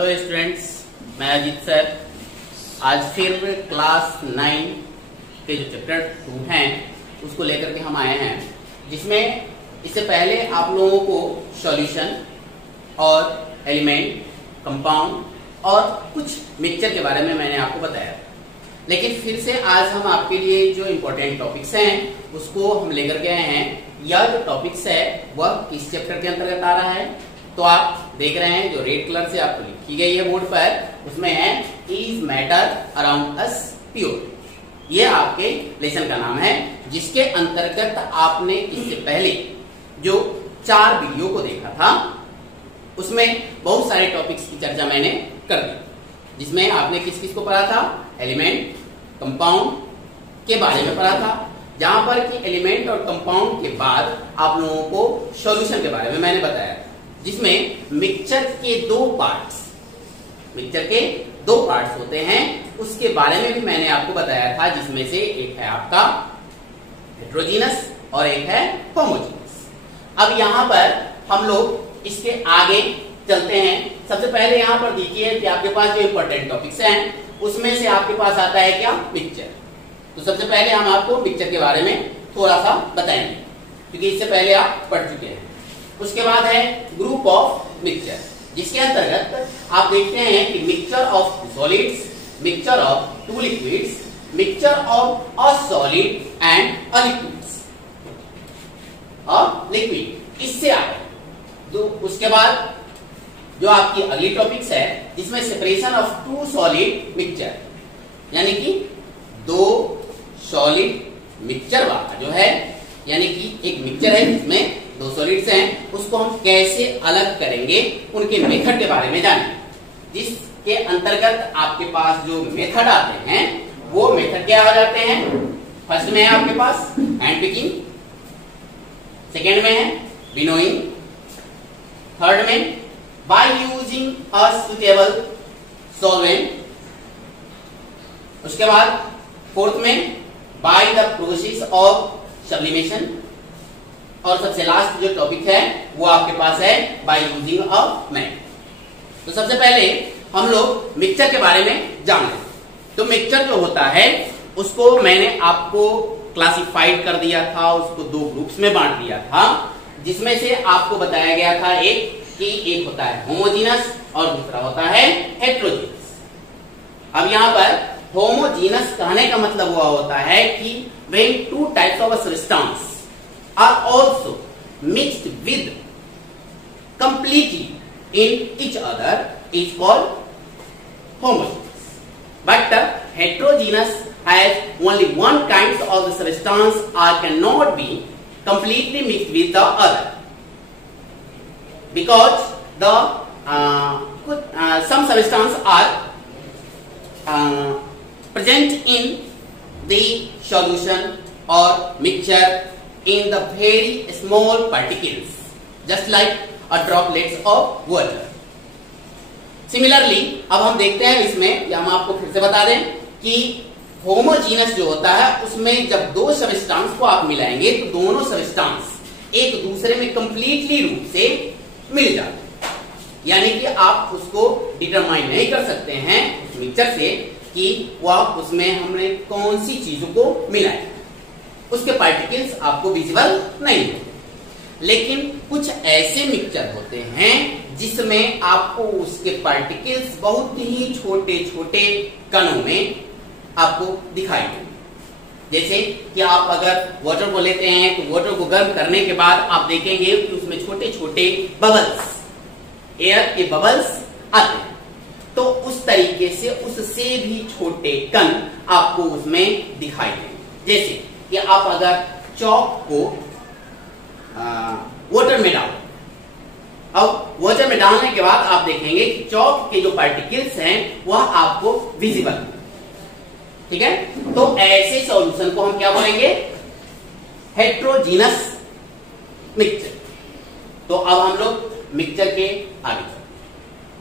Hello students, मैं Ajit sir. आज फिर क्लास 9 के जो चैप्टर 2 हैं उसको लेकर के हम आए हैं, जिसमें इससे पहले आप लोगों को सॉल्यूशन और एलिमेंट, कंपाउंड और कुछ मिक्सचर के बारे में मैंने आपको बताया। लेकिन फिर से आज हम आपके लिए जो इम्पोर्टेंट टॉपिक्स हैं उसको हम लेकर के आए हैं। यह जो टॉपिक्स है वह किस चैप्टर के अंतर्गत आ रहा है, तो आप देख रहे हैं जो रेड कलर से आपको लिखी गई है बोर्ड पर, उसमें है is matter around us pure. ये आपके लेसन का नाम है, जिसके अंतर्गत आपने इससे पहले जो 4 वीडियो को देखा था उसमें बहुत सारे टॉपिक्स की चर्चा मैंने कर दी, जिसमें आपने किस किस को पढ़ा था, एलिमेंट, कंपाउंड के बारे में पढ़ा था, जहां पर कि एलिमेंट और कंपाउंड के बाद आप लोगों को सॉल्यूशन के बारे में मैंने बताया, जिसमें मिक्सचर के 2 पार्ट्स होते हैं, उसके बारे में भी मैंने आपको बताया था, जिसमें से एक है आपका हेट्रोजीनस और एक है होमोजीनस। अब यहाँ पर हम लोग इसके आगे चलते हैं। सबसे पहले यहाँ पर देखिए कि आपके पास जो इंपॉर्टेंट टॉपिक्स हैं उसमें से आपके पास आता है क्या, मिक्सचर। तो सबसे पहले हम आपको मिक्सचर के बारे में थोड़ा सा बताएंगे, क्योंकि इससे पहले आप पढ़ चुके हैं। उसके बाद है ग्रुप ऑफ मिक्सचर, जिसके अंतर्गत आप देखते हैं कि mixture of solids, mixture of 2 liquids, mixture of a solid and a liquid, इससे आए। तो उसके बाद जो आपकी अगली टॉपिक्स है, जिसमें सेपरेशन ऑफ 2 सॉलिड मिक्सचर, यानी कि 2 सॉलिड मिक्सचर वाला जो है, यानी कि एक मिक्सचर है जिसमें 2 सॉलिड्स हैं, उसको हम कैसे अलग करेंगे, उनके मेथड के बारे में जानेंगे। जिसके अंतर्गत आपके पास जो मेथड आते हैं वो मेथड क्या हो जाते हैं। फर्स्ट में है आपके पास हैंड पिकिंग, सेकेंड में है विनोइंग, थर्ड में by using a suitable solvent, उसके बाद फोर्थ में by the process of sublimation, और सबसे लास्ट जो टॉपिक है वो आपके पास है बाय यूजिंग अ मैथ। तो सबसे पहले हम लोग मिक्सचर के बारे में जान लें। तो मिक्सचर जो होता है उसको मैंने आपको क्लासिफाइड कर दिया था, उसको 2 ग्रुप्स में बांट दिया था, जिसमें से आपको बताया गया था एक होता है होमोजीनस और दूसरा होता है हेट्रोजीनस। अब यहाँ पर होमोजीनस कहने का मतलब हुआ होता है कि when 2 types of a substance are also mixed with completely in each other is called homogeneous. But heterogeneous has only one kind of the substance or cannot be completely mixed with the other, because the some substances are present in the solution or mixture in the very small particles, just like a droplets of water. Similarly, अब हम देखते हैं इसमें, हम आपको फिर से बता दें कि होमोजीनस जो होता है उसमें जब 2 सब्सटेंस को आप मिलाएंगे तो दोनों सब्सटेंस एक दूसरे में कंप्लीटली रूप से मिल जाते हैं, यानी कि आप उसको डिटरमाइन नहीं कर सकते हैं मिक्सचर से कि वह उसमें हमने कौन सी चीजों को मिलाया, उसके पार्टिकल्स आपको विजिबल नहीं होते। लेकिन कुछ ऐसे मिक्सचर होते हैं जिसमें आपको उसके पार्टिकल्स बहुत ही छोटे छोटे कणों में आपको दिखाई देंगे। जैसे कि आप अगर वाटर को लेते हैं तो वाटर को गर्म करने के बाद आप देखेंगे कि उसमें छोटे छोटे बबल्स, एयर के बबल्स आते हैं। तो उस तरीके से उससे भी छोटे कण आपको उसमें दिखाई देंगे। जैसे कि आप अगर चॉक को वाटर में डालो, अब वाटर में डालने के बाद आप देखेंगे कि चॉक के जो पार्टिकल्स हैं वह आपको विजिबल, ठीक है। तो ऐसे सॉल्यूशन को हम क्या बोलेंगे, हेट्रोजीनस मिक्सचर। तो अब हम लोग मिक्सचर के आगे चलते।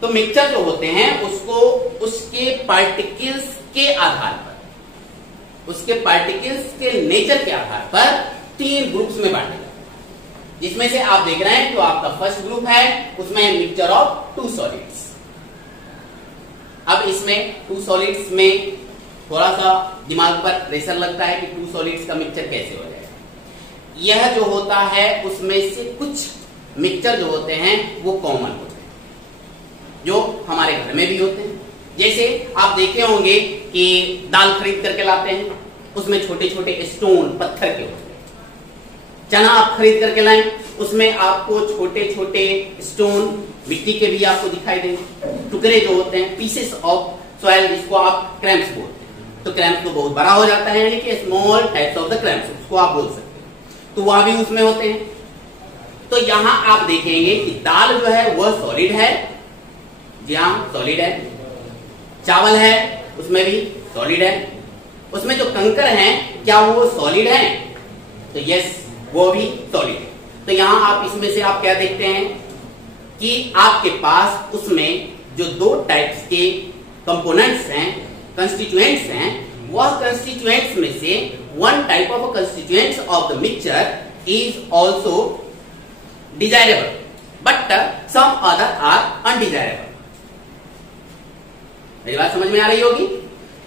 तो मिक्सचर जो होते हैं उसको उसके पार्टिकल्स के आधार पर, उसके पार्टिकल्स के नेचर के आधार पर 3 ग्रुप्स में बांटे जाते हैं, जिसमें से आप देख रहे हैं तो आपका फर्स्ट ग्रुप है उसमें मिक्सचर ऑफ 2 सॉलिड्स, इसमें टू सॉलिड्स में थोड़ा सा दिमाग पर प्रेशर लगता है कि टू सॉलिड्स का मिक्सचर कैसे हो जाएगा। यह जो होता है उसमें से कुछ मिक्सचर जो होते हैं वो कॉमन होते हैं, जो हमारे घर में भी होते हैं। जैसे आप देखे होंगे कि दाल खरीद करके लाते हैं, उसमें छोटे छोटे स्टोन पत्थर के होते हैं। चना आप खरीद करके लाएं, उसमें आपको छोटे छोटे स्टोन मिट्टी के भी आपको दिखाई देंगे। टुकड़े जो होते हैं, पीसेस ऑफ सॉइल, जिसको आप क्रैम्प्स बोलते हैं। तो क्रैम्प तो बहुत बड़ा हो जाता है, यानी कि small types of the cramps, उसको आप बोल सकते हैं। तो वह भी उसमें होते हैं। तो यहां आप देखेंगे कि दाल जो है वह सॉलिड है, जी हाँ सॉलिड है। चावल है, उसमें भी सॉलिड है। उसमें जो कंकर हैं, क्या वो सॉलिड है? तो यस, वो भी सॉलिड है। तो यहां आप इसमें से आप क्या देखते हैं कि आपके पास उसमें जो दो टाइप्स के कंपोनेंट्स हैं, कंस्टिट्यूएंट्स हैं, वह कंस्टिट्यूएंट्स में से one type of constituents of the mixture is also desirable but some other are undesirable. मेरी बात समझ में आ रही होगी।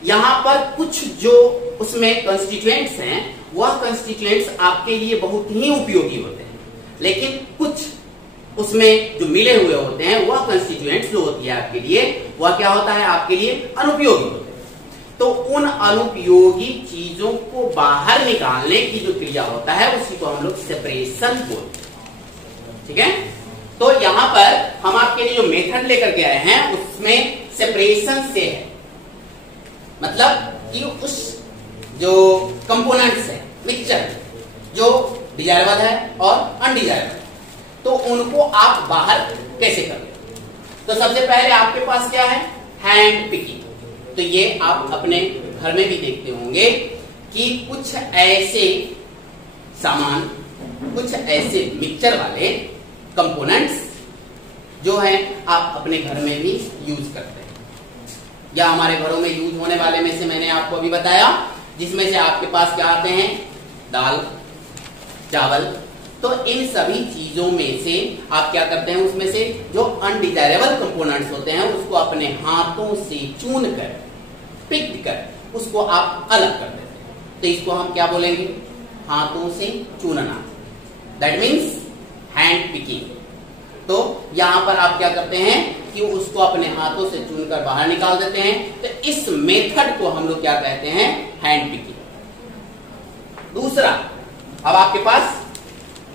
यहां पर कुछ जो उसमें कंस्टिट्यूएंट्स हैं, वह कंस्टिट्यूएंट्स आपके लिए बहुत ही उपयोगी होते हैं, लेकिन कुछ उसमें जो मिले हुए होते हैं वह कंस्टिट्यूएंट्स जो होती है आपके लिए, वह क्या होता है आपके लिए अनुपयोगी होते हैं। तो उन अनुपयोगी चीजों को बाहर निकालने की जो क्रिया होता है उसी को हम लोग सेपरेशन बोलते हैं। ठीक है, तो यहां पर हम आपके लिए जो मेथड लेकर के आए हैं उसमें सेपरेशन से है, मतलब कि उस जो कंपोनेंट्स है मिक्सचर जो डिजायरेबल है और अनडिजायरेबल, तो उनको आप बाहर कैसे करें। तो सबसे पहले आपके पास क्या है, हैंड पिकिंग। तो ये आप अपने घर में भी देखते होंगे कि कुछ ऐसे सामान, कुछ ऐसे मिक्सचर वाले कंपोनेंट्स जो हैं आप अपने घर में भी यूज करते हैं, या हमारे घरों में यूज होने वाले में से मैंने आपको अभी बताया, जिसमें से आपके पास क्या आते हैं, दाल, चावल। तो इन सभी चीजों में से आप क्या करते हैं, उसमें से जो अनडिजायरेबल कंपोनेंट्स होते हैं उसको अपने हाथों से चुन कर, पिक कर उसको आप अलग कर देते हैं। तो इसको हम क्या बोलेंगे, हाथों से चुनना, दैट मीन्स हैंड पिकिंग। तो यहां पर आप क्या करते हैं कि उसको अपने हाथों से चुनकर बाहर निकाल देते हैं। तो इस मेथड को हम लोग क्या कहते हैं, हैंड पिकिंग। दूसरा, अब आपके पास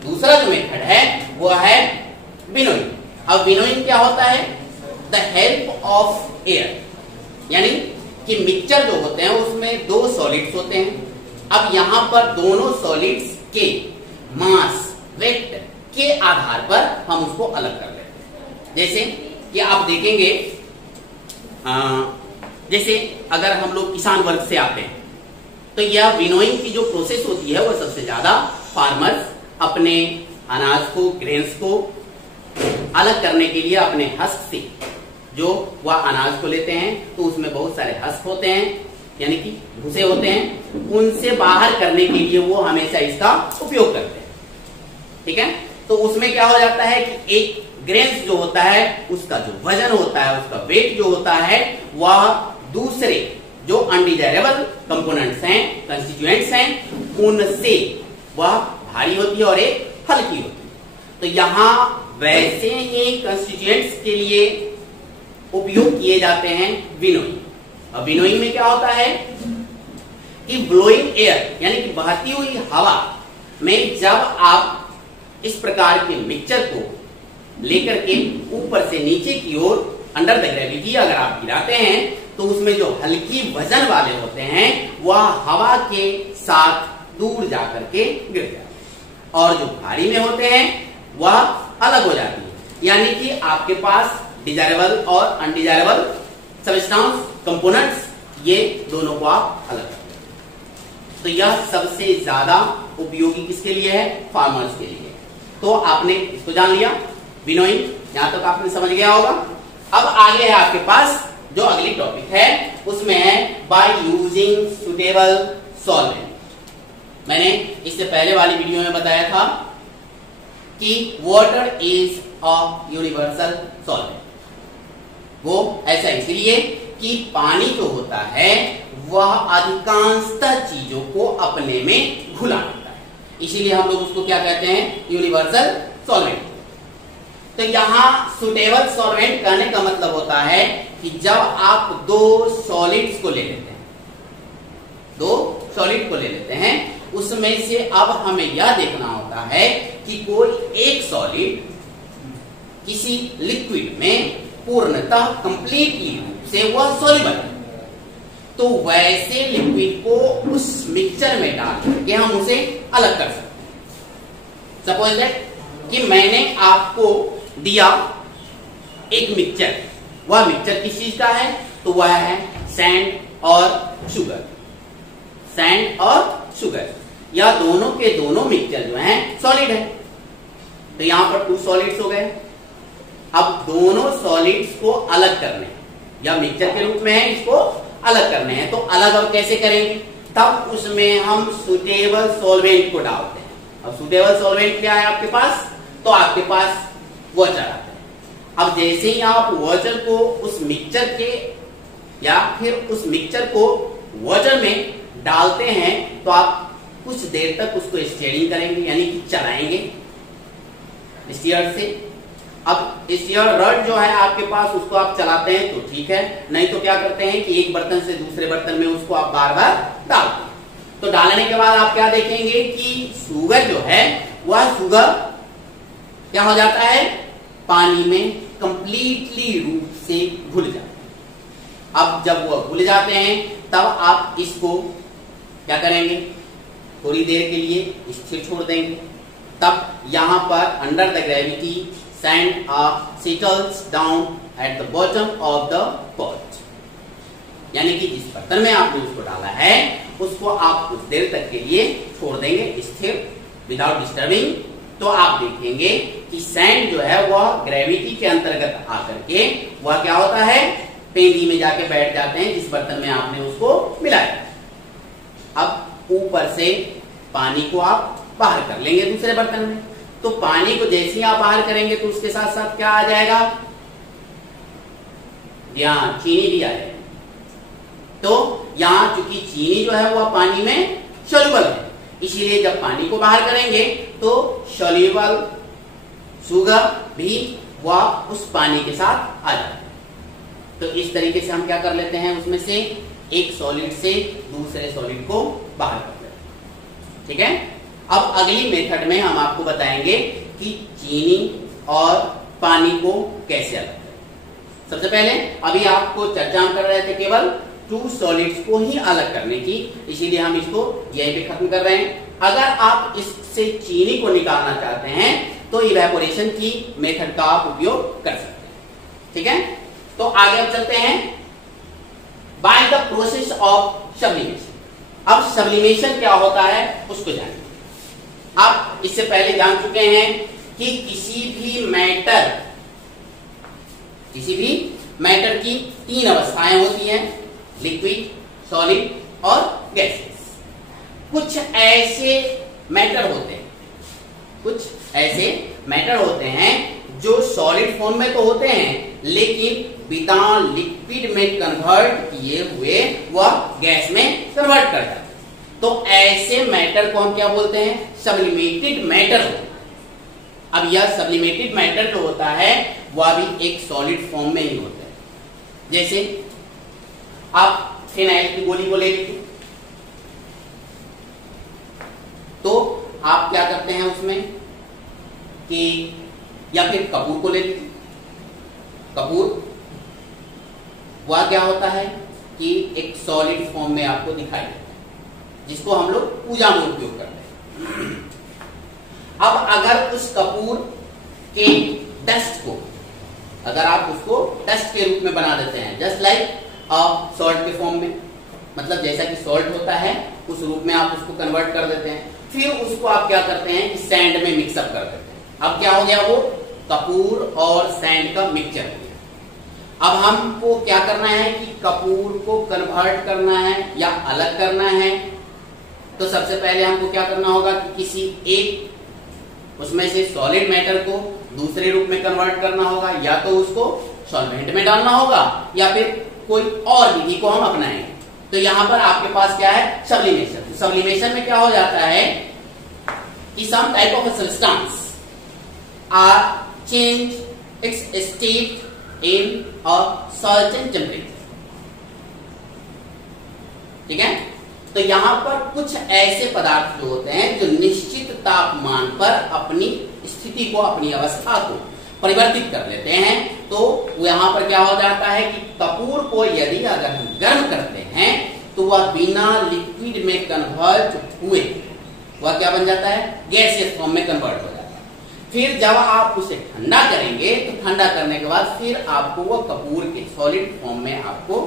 दूसरा जो मेथड है वो है विनोइंग। अब विनोइंग क्या होता है, द हेल्प ऑफ एयर, यानी कि मिक्सचर जो होते हैं उसमें दो सॉलिड्स होते हैं। अब यहां पर दोनों सॉलिड्स के मास, वेट के आधार पर हम उसको अलग कर लेते हैं। जैसे कि आप देखेंगे, जैसे अगर हम लोग किसान वर्ग से आते हैं तो यह विनोइंग की जो प्रोसेस होती है वह सबसे ज्यादा फार्मर्स अपने अनाज को, ग्रेन्स को अलग करने के लिए अपने हस्क से जो वह अनाज को लेते हैं, तो उसमें बहुत सारे हस्क होते हैं, यानी कि भूसे होते हैं, उनसे बाहर करने के लिए वो हमेशा इसका उपयोग करते हैं। ठीक है, तो उसमें क्या हो जाता है कि एक ग्रेन्स जो होता है उसका जो वजन होता है, उसका वेट जो होता है, वह दूसरे जो अनडिजायरेबल कंपोनेंट्स हैं, कंस्टिट्यूएंट्स हैं, उनसे वह भारी होती है और एक हल्की होती है। तो यहां वैसे ही कंस्टिट्यूएंट्स के लिए उपयोग किए जाते हैं विनोइंग। अब विनोइंग में क्या होता है कि ब्लोइंग एयर, यानी कि बहती हुई हवा में जब आप इस प्रकार के मिक्सचर को लेकर के ऊपर से नीचे की ओर अंडर द ग्रेविटी अगर आप गिराते हैं, तो उसमें जो हल्की वजन वाले होते हैं वह हवा के साथ दूर जाकर के गिर जाते हैं, और जो भारी में होते हैं वह अलग हो जाती है। यानी कि आपके पास डिजायरेबल और अनडिजायरेबल सब्सटेंस, कंपोनेंट्स, ये दोनों को आप अलग करते हैं। तो यह सबसे ज्यादा उपयोगी किसके लिए है, फार्मर्स के लिए। तो आपने इसको जान लिया, विनोइंग, यहां तक आपने समझ गया होगा। अब आगे है आपके पास जो अगली टॉपिक है, उसमें है बाय यूजिंग सुटेबल सॉल्वेंट। मैंने इससे पहले वाली वीडियो में बताया था कि water is a universal solvent. वो ऐसा इसलिए कि पानी जो होता है वह अधिकांशतः चीजों को अपने में घुला लेता है, इसीलिए हम लोग उसको क्या कहते हैं, यूनिवर्सल सॉल्वेंट। तो यहां सुटेबल सॉल्वेंट कहने का मतलब होता है कि जब आप दो सॉलिड्स को ले लेते हैं, दो सॉलिड को ले लेते हैं, उसमें से अब हमें यह देखना होता है कि कोई एक सॉलिड किसी लिक्विड में पूर्णतः कंप्लीटली रूप से वह सॉल्युबल है, तो वैसे लिक्विड को उस मिक्सचर में डाल करके हम उसे अलग कर सकते हैं। सपोज दैट कि मैंने आपको दिया एक मिक्सचर, वह मिक्सचर किस चीज का है, तो वह है सैंड और शुगर। सैंड और शुगर, या दोनों के दोनों मिक्सचर जो हैं सॉलिड है, तो यहां पर 2 सॉलिड्स हो गए। अब दोनों सॉलिड्स को अलग करने, या मिक्सचर के रूप में है, इसको अलग करने हैं, तो अलग अब कैसे करेंगे, तब उसमें हम सुटेबल सॉल्वेंट को डालते हैं। अब सुटेबल सॉल्वेंट क्या है आपके पास, तो आपके पास वाटर आता है। अब जैसे ही आप वाटर को उस मिक्सचर के या फिर उस मिक्सचर को वाटर में डालते हैं, तो आप कुछ देर तक उसको स्टीयरिंग करेंगे, यानी कि चलाएंगे स्टीयर से। अब स्टीयर रड जो है आपके पास, उसको आप चलाते हैं तो ठीक है, नहीं तो क्या करते हैं कि एक बर्तन से दूसरे बर्तन में उसको आप बार बार डालते हैं। तो डालने के बाद आप क्या देखेंगे कि शुगर जो है वह शुगर क्या हो जाता है, पानी में कंप्लीटली रूप से घुल जाता है। अब जब वो घुल जाते हैं तब आप इसको क्या करेंगे, थोड़ी देर के लिए स्थिर छोड़ देंगे। तब यहां पर under the gravity sand settles down at the bottom of the pot, यानी कि जिस बर्तन में आपने उसको डाला है उसको आप कुछ देर तक के लिए छोड़ देंगे स्थिर, विदाउट डिस्टर्बिंग। तो आप देखेंगे कि सैंड जो है वह ग्रेविटी के अंतर्गत आकर के वह क्या होता है, पेंदी में जाके बैठ जाते हैं जिस बर्तन में आपने उसको मिलाया। अब ऊपर से पानी को आप बाहर कर लेंगे दूसरे बर्तन में, तो पानी को जैसे ही आप बाहर करेंगे तो उसके साथ साथ क्या आ जाएगा, यहाँ चीनी भी आ जाएगी। तो यहाँ चूंकि चीनी जो है वह पानी में सॉल्युबल है, इसीलिए जब पानी को बाहर करेंगे तो सॉल्युबल शुगर भी वह उस पानी के साथ आ जाता है। तो इस तरीके से हम क्या कर लेते हैं, उसमें से एक सॉलिड से दूसरे सॉलिड को बाहर कर लेते हैं। ठीक है, अब अगली मेथड में हम आपको बताएंगे कि चीनी और पानी को कैसे अलग करें। सबसे पहले अभी आपको चर्चा हम कर रहे थे केवल 2 सॉलिड्स को ही अलग करने की, इसीलिए हम इसको यहीं पे खत्म कर रहे हैं। अगर आप इससे चीनी को निकालना चाहते हैं तो इवेपोरेशन की मेथड का आप उपयोग कर सकते हैं। ठीक है, तो आगे हम चलते हैं by the process of sublimation. अब सब्लिमेशन क्या होता है उसको जानिए। आप इससे पहले जान चुके हैं कि किसी भी मैटर की 3 अवस्थाएं होती हैं, लिक्विड, सॉलिड और गैसेस। कुछ ऐसे मैटर होते हैं जो सॉलिड फॉर्म में तो होते हैं, लेकिन बिना लिक्विड में कन्वर्ट किए हुए वह गैस में कन्वर्ट कर जाते हैं। तो ऐसे मैटर को हम क्या बोलते हैं, सब्लिमेटेड मैटर होता है। अब यह सब्लिमेटेड मैटर जो होता है वह भी एक सॉलिड फॉर्म में ही होता है। जैसे आप फिनाइल की गोली को ले लीजिए, तो आप क्या करते हैं उसमें कि, या फिर कपूर को ले लीजिए। कपूर वह क्या होता है कि एक सॉलिड फॉर्म में आपको दिखाई देता है, जिसको हम लोग पूजा में उपयोग करते हैं। अब अगर उस कपूर के डस्ट को, अगर आप उसको डस्ट के रूप में बना देते हैं, जस्ट लाइक सॉल्ट के फॉर्म में, मतलब जैसा कि सॉल्ट होता है उस रूप में आप उसको कन्वर्ट कर देते हैं, फिर उसको आप क्या करते हैं कि सैंड में मिक्सअप कर देते हैं। अब क्या हो गया, वो कपूर और सैंड का मिक्सचर हो गया। अब हमको क्या करना है कि कपूर को कन्वर्ट करना है या अलग करना है, तो सबसे पहले हमको क्या करना होगा कि किसी एक उसमें से सॉलिड मैटर को दूसरे रूप में कन्वर्ट करना होगा, या तो उसको सॉल्वेंट में डालना होगा या फिर कोई और विधि को हम अपनाएंगे। तो यहां पर आपके पास क्या है, सब्लिमेशन। सब्लिमेशन में क्या हो जाता है कि some type of substance are change its state in a certain temperature. ठीक है, तो यहां पर कुछ ऐसे पदार्थ जो होते हैं जो निश्चित तापमान पर अपनी स्थिति को, अपनी अवस्था को परिवर्तित कर लेते हैं। तो यहां पर क्या हो जाता है कि कपूर को यदि अगर हम गर्म करते हैं तो वह बिना लिक्विड में कन्वर्ट हुए वह क्या बन जाता है, गैसियस फॉर्म में कन्वर्ट हो जाता है। फिर जब आप उसे ठंडा करेंगे तो ठंडा करने के बाद फिर आपको वह कपूर के सॉलिड फॉर्म में आपको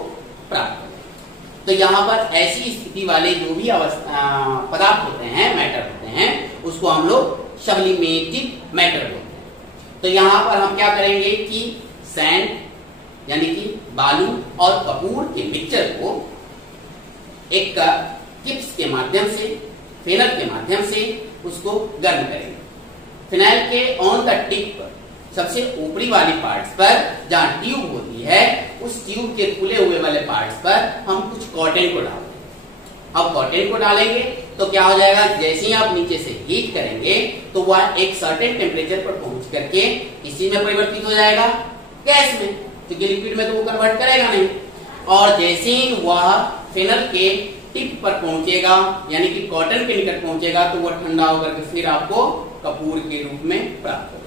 प्राप्त होगा। तो यहाँ पर ऐसी स्थिति वाले जो भी पदार्थ होते हैं, मैटर होते हैं, उसको हम लोग सब्लिमेटिव मैटर बोलते हैं। तो यहां पर हम क्या करेंगे कि सैंड यानी कि बालू और कपूर के मिक्सचर को एक टिप्स के माध्यम से, फिनाइल के माध्यम से उसको गर्म करेंगे। फिनाइल के ऑन द टिप पर, सबसे ऊपरी वाली पार्ट्स पर जहां ट्यूब होती है, उस ट्यूब के खुले हुए वाले पार्ट्स पर हम कुछ कॉटन को डालेंगे। अब कॉटन को डालेंगे तो क्या हो जाएगा, जैसे ही आप नीचे से हीट करेंगे तो वह एक सर्टेन टेम्परेचर पर पहुंच करके इसी में परिवर्तित हो जाएगा, गैस में, क्योंकि लिक्विड में तो वो कन्वर्ट करेगा नहीं। और जैसे ही वह फिनल के टिप पर पहुंचेगा यानी कि कॉटन के निकट पहुंचेगा तो वह ठंडा होकर के फिर आपको कपूर के रूप में प्राप्त होगा।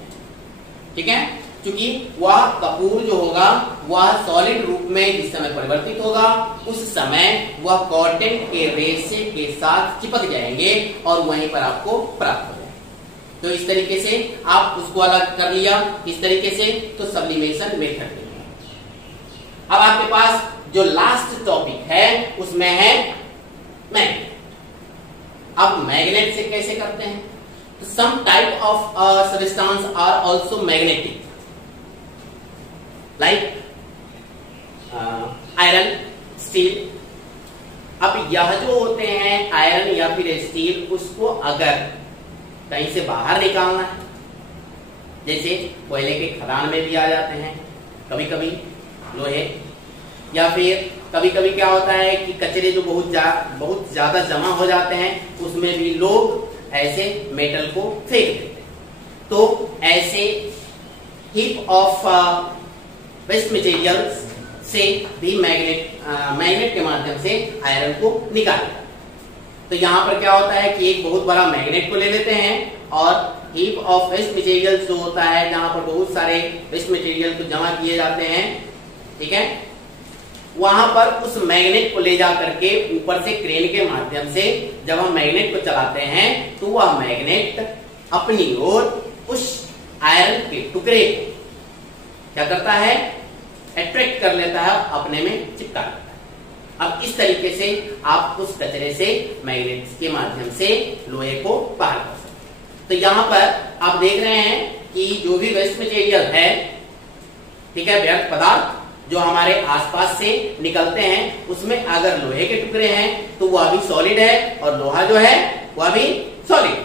ठीक है, क्योंकि वह कपूर जो होगा वह सॉलिड रूप में जिस समय परिवर्तित होगा उस समय वह कॉटन के रेशे के साथ चिपक जाएंगे और वहीं पर आपको प्राप्त हो जाएगा। तो इस तरीके से आप उसको अलग कर लिया, इस तरीके से तो सब्लिमेशन मेथड। अब आपके पास जो लास्ट टॉपिक है उसमें है मैग्नेट। अब मैग्नेट से कैसे करते हैं, तो some type of substance are also magnetic like iron, steel. अब यह जो होते हैं आयरन या फिर स्टील, उसको अगर कहीं से बाहर निकालना है, जैसे कोयले के खदान में भी आ जाते हैं कभी कभी लोहे, या फिर कभी कभी क्या होता है कि कचरे जो बहुत ज्यादा जमा हो जाते हैं उसमें भी लोग ऐसे मेटल को फेंक देते हैं। तो ऐसे हीप ऑफ वेस्ट मटेरियल्स से भी मैग्नेट के माध्यम से आयरन को निकालता है। तो यहाँ पर क्या होता है कि एक बहुत बड़ा मैग्नेट को ले लेते हैं और हीप ऑफ वेस्ट मटेरियल्स जो होता है जहां पर बहुत सारे वेस्ट मटेरियल को जमा किए जाते हैं, ठीक है, वहां पर उस मैग्नेट को ले जा करके ऊपर से क्रेन के माध्यम से जब हम मैग्नेट को चलाते हैं तो वह मैग्नेट अपनी ओर उस आयरन के टुकड़े को क्या करता है, अट्रैक्ट कर लेता है, अपने में चिपका लेता है। अब इस तरीके से आप उस कचरे से मैग्नेट के माध्यम से लोहे को बाहर कर सकते हैं। तो यहां पर आप देख रहे हैं कि जो भी वेस्ट मटेरियल है, ठीक है, व्यर्थ पदार्थ जो हमारे आसपास से निकलते हैं, उसमें अगर लोहे के टुकड़े हैं तो वह भी सॉलिड है और लोहा जो है वह भी सॉलिड।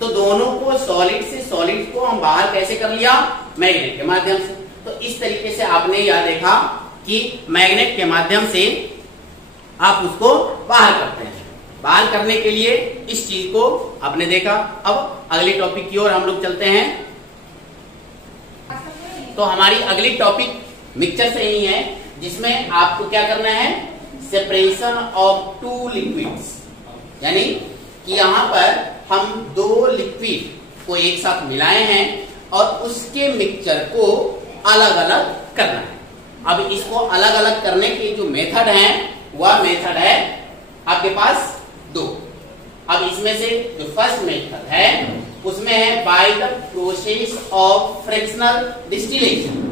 तो दोनों को सॉलिड को हम बाहर कैसे कर लिया, मैग्नेट के माध्यम से। तो इस तरीके से आपने यह देखा कि मैग्नेट के माध्यम से आप उसको बाहर करते हैं। बाहर करने के लिए इस चीज को आपने देखा। अब अगले टॉपिक की ओर हम लोग चलते हैं। तो हमारी अगली टॉपिक मिक्सचर से ही है, जिसमें आपको क्या करना है, सेपरेशन ऑफ टू लिक्विड्स, यानी कि यहां पर हम दो लिक्विड को एक साथ मिलाए हैं और उसके मिक्सचर को अलग अलग करना है। अब इसको अलग अलग करने के जो मेथड है वह मेथड है आपके पास दो। अब इसमें से जो फर्स्ट मेथड है उसमें है by the process of fractional distillation,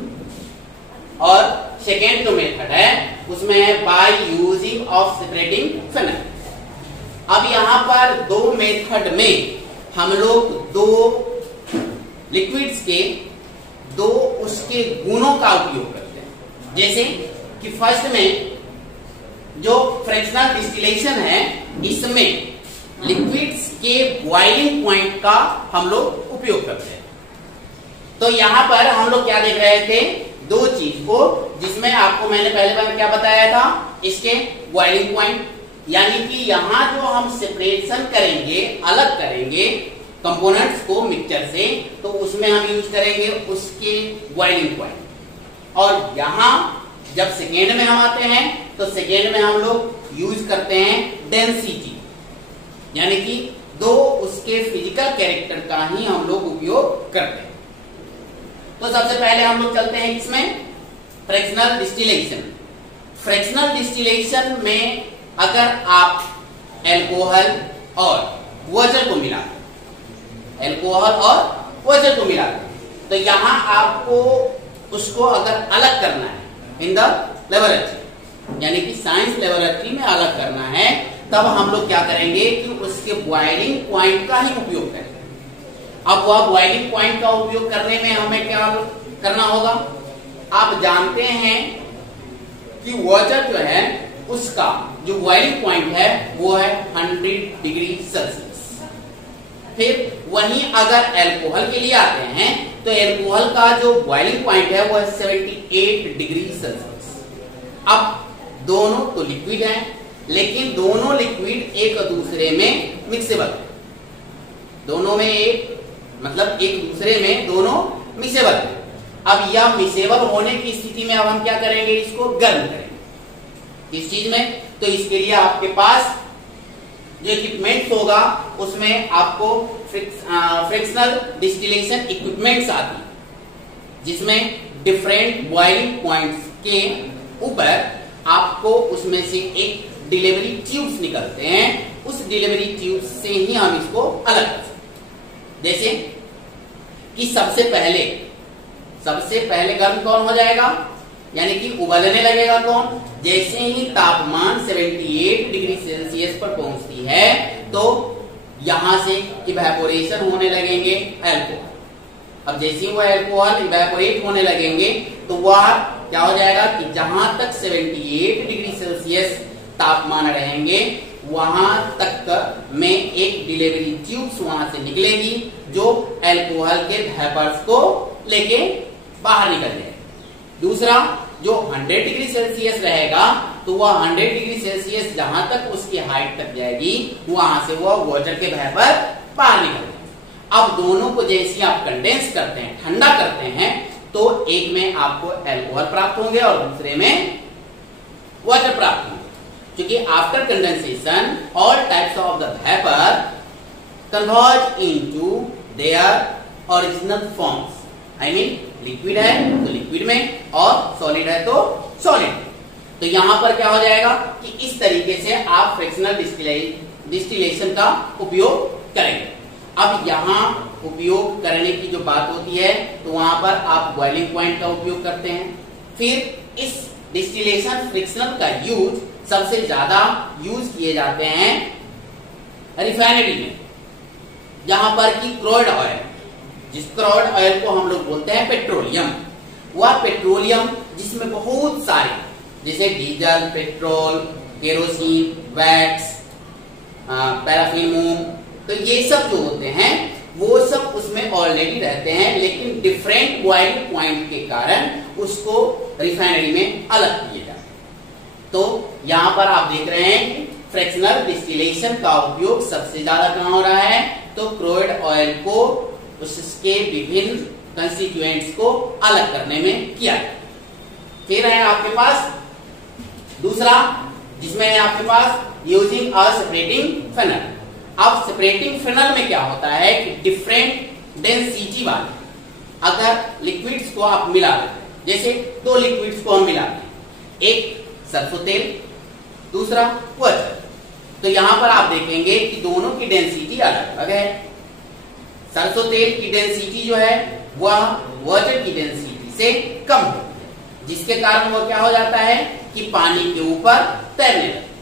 और सेकेंड जो मेथड है उसमें है by using of separating phenyl. अब यहां पर दो मेथड में हम लोग दो लिक्विड्स के दो उसके गुणों का उपयोग करते हैं। जैसे कि फर्स्ट में जो फ्रैक्शनल डिस्टिलेशन है, इसमें लिक्विड्स के बॉइलिंग पॉइंट का हम लोग उपयोग करते हैं। तो यहां पर हम लोग क्या देख रहे थे, दो चीज को, जिसमें आपको मैंने पहले बार क्या बताया था, इसके बॉइलिंग पॉइंट, यानी कि यहां जो हम सेपरेशन करेंगे, अलग करेंगे कंपोनेंट्स को मिक्सचर से, तो उसमें हम यूज करेंगे उसके बॉइलिंग पॉइंट। और यहां जब सेकेंड में हम आते हैं तो सेकेंड में हम लोग यूज करते हैं डेंसिटी, यानी कि दो उसके फिजिकल कैरेक्टर का ही हम लोग उपयोग करते हैं। तो सबसे पहले हम लोग चलते हैं इसमें फ्रैक्शनल डिस्टिलेशन। फ्रैक्शनल डिस्टिलेशन में अगर आप अल्कोहल और वाटर को मिलाते, अल्कोहल और वाटर को मिलाते, तो यहां आपको उसको अगर अलग करना है इन द लेबोरेटरी, यानी कि साइंस लेबोरेटरी में अलग करना है, तब हम लोग क्या करेंगे कि उसके बॉइलिंग पॉइंट का ही उपयोग करेंगे। अब वह बॉइलिंग पॉइंट का उपयोग करने में हमें क्या करना होगा, आप जानते हैं कि वाटर जो है उसका जो बॉइलिंग पॉइंट है वो है 100 डिग्री सेल्सियस। फिर वहीं अगर अल्कोहल के लिए आते हैं तो अल्कोहल का जो बॉइलिंग पॉइंट है वो है 78 डिग्री सेल्सियस। अब दोनों तो लिक्विड हैं, लेकिन दोनों लिक्विड एक दूसरे में मिक्सेबल है, दोनों में एक मतलब एक दूसरे में दोनों मिक्सेबल है। अब यह मिक्सेबल होने की स्थिति में अब हम क्या करेंगे, इसको गर्म करेंगे। किस चीज में, तो इसके लिए आपके पास जो इक्विपमेंट्स होगा उसमें आपको फ्रिक्शनल डिस्टिलेशन इक्विपमेंट्स आती है, जिसमें डिफरेंट बॉइलिंग पॉइंट्स के ऊपर आपको उसमें से एक डिलीवरी ट्यूब्स निकलते हैं, उस डिलीवरी ट्यूब्स से ही हम इसको अलग कर सकते। जैसे कि सबसे पहले गर्म कौन हो जाएगा, यानी कि उबलने लगेगा कौन, जैसे ही तापमान 78 डिग्री सेल्सियस पर पहुंचती है तो यहां से इवेपोरेशन होने लगेंगे अल्कोहल। अब जैसे ही वह अल्कोहल इवेपोरेट होने लगेंगे तो वह क्या हो जाएगा कि जहां तक 78 डिग्री सेल्सियस तापमान रहेंगे वहां तक में एक डिलीवरी ट्यूब्स वहां से निकलेगी जो अल्कोहल के वेपर्स को लेके बाहर निकल जाएगी। दूसरा, जो 100 डिग्री सेल्सियस रहेगा तो वह 100 डिग्री सेल्सियस जहां तक उसकी हाइट तक जाएगी वहां से वह वाटर के वेपर बाहर निकल जाएगा। अब दोनों को जैसे आप कंडेंस करते हैं, ठंडा करते हैं, तो एक में आपको अल्कोहल प्राप्त होंगे और दूसरे में वाटर प्राप्त होंगे, क्योंकि after condensation all types of the vapour converge into their original forms. I mean liquid है तो लिक्विड में और सॉलिड है तो सॉलिड। तो यहां पर क्या हो जाएगा कि इस तरीके से आप फ्रैक्शनल डिस्टिलेशन का उपयोग करेंगे। अब यहां उपयोग करने की जो बात होती है तो वहां पर आप बॉइलिंग पॉइंट का उपयोग करते हैं। फिर इस डिस्टिलेशन फ्रिक्शनल का यूज सबसे ज्यादा यूज किए जाते हैं रिफाइनरी में, जहां पर कि क्रूड ऑयल, जिस क्रूड ऑयल को हम लोग बोलते हैं पेट्रोलियम, वह पेट्रोलियम जिसमें बहुत सारे जैसे diesel, petrol, kerosene, wax, paraffin, तो ये सब जो होते हैं वो सब उसमें ऑलरेडी रहते हैं, लेकिन डिफरेंट बॉइलिंग पॉइंट के कारण उसको रिफाइनरी में अलग किए जाते हैं। तो यहां पर आप देख रहे हैं कि फ्रैक्शनल डिस्टिलेशन का उपयोग सबसे ज्यादा कहां हो रहा है, तो क्रूड ऑयल को उसके विभिन्न कंस्टिट्यूएंट्स को अलग करने में किया। फिर है आपके पास दूसरा, जिसमें है आपके पास यूजिंग अ सेपरेटिंग फेनल। अब सेपरेटिंग फेनल में क्या होता है कि डिफरेंट डेंसिटी वाले अगर लिक्विड्स को आप मिला देते, जैसे दो लिक्विड्स को हम मिलाते हैं, एक सरसों तेल, दूसरा वाटर, तो यहां पर आप देखेंगे कि दोनों की डेंसिटी अलग अलग है। सरसों तेल की डेंसिटी जो है वह वाटर की डेंसिटी से कम होती है, जिसके कारण वो क्या हो जाता है कि पानी के ऊपर तैरने लगता है।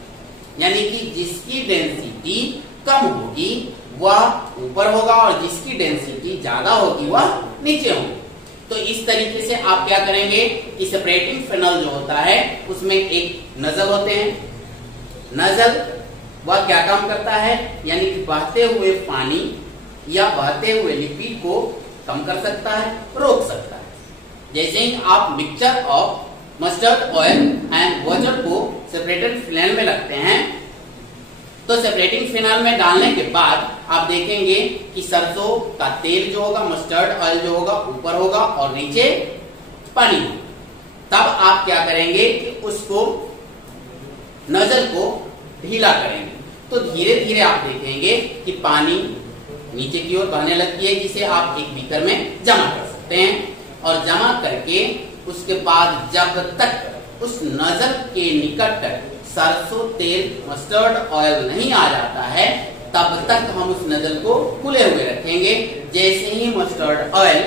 यानी कि जिसकी डेंसिटी कम होगी वह ऊपर होगा और जिसकी डेंसिटी ज्यादा होगी वह नीचे होगी। तो इस तरीके से आप क्या करेंगे कि सेपरेटिंग फेनल जो होता है उसमें एक नजल होते हैं। नजल वह क्या काम करता है, यानी कि बहते हुए पानी या बहते हुए लिक्विड को कम कर सकता है, रोक सकता है। जैसे ही आप mixture of mustard oil and water को सेपरेटेड फिनाइल में रखते हैं, तो सेपरेटिंग फिनाइल में डालने के बाद आप देखेंगे कि सरसों का तेल जो होगा, मस्टर्ड ऑयल जो होगा ऊपर होगा और नीचे पानी। तब आप क्या करेंगे कि उसको नजल को ढीला करेंगे, तो धीरे धीरे आप देखेंगे कि पानी नीचे की ओर बहने लगती है, जिसे आप एक बीकर में जमा कर सकते हैं। और जमा करके उसके बाद जब तक उस नजल के निकट तक सरसों तेल, मस्टर्ड ऑयल नहीं आ जाता है, तब तक हम उस नजल को खुले हुए रखेंगे। जैसे ही मस्टर्ड ऑयल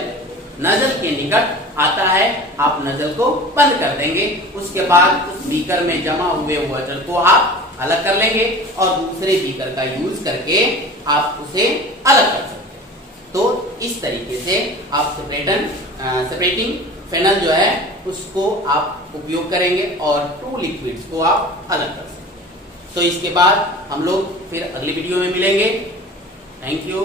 नजल के निकट आता है, आप नजल को बंद कर देंगे। उसके बाद उस बीकर में जमा हुए वाटर को आप अलग कर लेंगे और दूसरे बीकर का यूज करके आप उसे अलग कर सकते हैं। तो इस तरीके से आप सेपरेटिंग फिनाइल जो है उसको आप उपयोग करेंगे और 2 लिक्विड्स को आप अलग कर सकते हैं। तो इसके बाद हम लोग फिर अगली वीडियो में मिलेंगे। Thank you.